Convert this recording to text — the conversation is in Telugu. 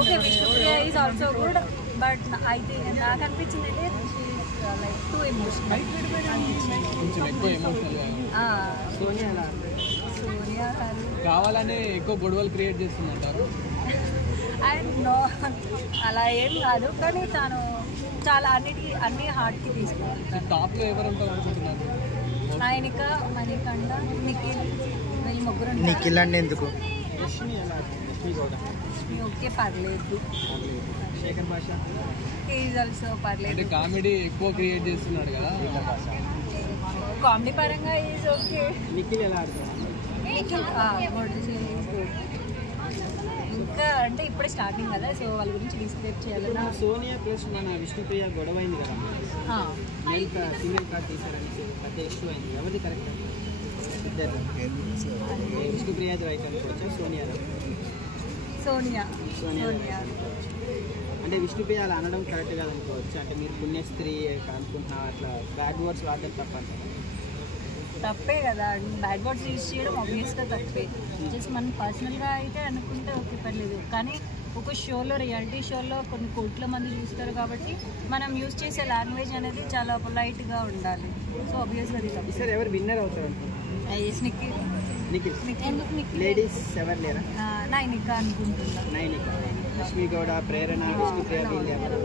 Okay Vishnupriya is also good but అయితే నాకు అనిపించింది అంటే లైక్ టూ ఎమోషనల్ సోనియా కావాలనే ఎక్కువ గొడవలు క్రియేట్ చేస్తుందంటారు. అండ్ నో అలా ఏం కాదు, కానీ తను చాలా అన్ని హార్ట్కి తీసుకెళ్తాను. టాప్లో ఎవరు ఉంటారు అనుకుంటున్నారు? నయనిక, మణికంఠ, నిఖిల్, వీళ్ళు ముగ్గురు. నిఖిల్ అంటే ఎందుకు? ఓకే పర్లేదు. శేఖర్ భాష ఈజ్ ఆల్సో పర్లేదు. కామెడీ ఎక్కువ క్రియేట్ చేస్తున్నాడు కదా. కామెడీ పరంగా ఈజ్ ఓకే. నిఖిల్ ఎలా ఆడుతున్నాడు? ఇంకా అంటే ఇప్పుడే స్టార్టింగ్ కదా, సో వాళ్ళ గురించి డిస్క్రైబ్ చేయాలన్నా. సోనియా ప్లస్ మన విష్ణుప్రియ గొడవ అయింది కదా, సింగిల్ కార్డ్ తీసారని పెద్ద ఇష్యూ అయింది. ఎవరిది కరెక్ట్? ఇద్దరు విష్ణుప్రియ రైట్ అనుకోవచ్చా? సోనియా అంటే విష్ణుప్రియ అలా అనడం కరెక్ట్ కాదనుకోవచ్చు. అంటే మీరు పుణ్యస్త్రీ అనుకుంటున్నారు, అట్లా బ్యాడ్ వర్డ్స్ వాడడం తప్పంటారు. తప్పే కదా, బ్యాడ్ వర్డ్స్ యూజ్ చేయడం ఆబ్వియస్గా తప్పే. జస్ట్ మనం పర్సనల్గా అయితే అనుకుంటే ఓకే పర్లేదు, కానీ ఒక షోలో, రియాలిటీ షోలో కొన్ని కోట్ల మంది చూస్తారు కాబట్టి మనం యూజ్ చేసే లాంగ్వేజ్ అనేది చాలా పొలైట్గా ఉండాలి. సో ఆబ్వియస్గా అది తప్పు. సార్ ఎవరు విన్నర్ అవుతారు? లేడీస్ ఎవరు లేరా? నైనిక అనుకుంటున్నా. నైనిక, లక్ష్మీ గౌడ, ప్రేరణ, విష్ణుప్రియ వీళ్ళు ఎవరు?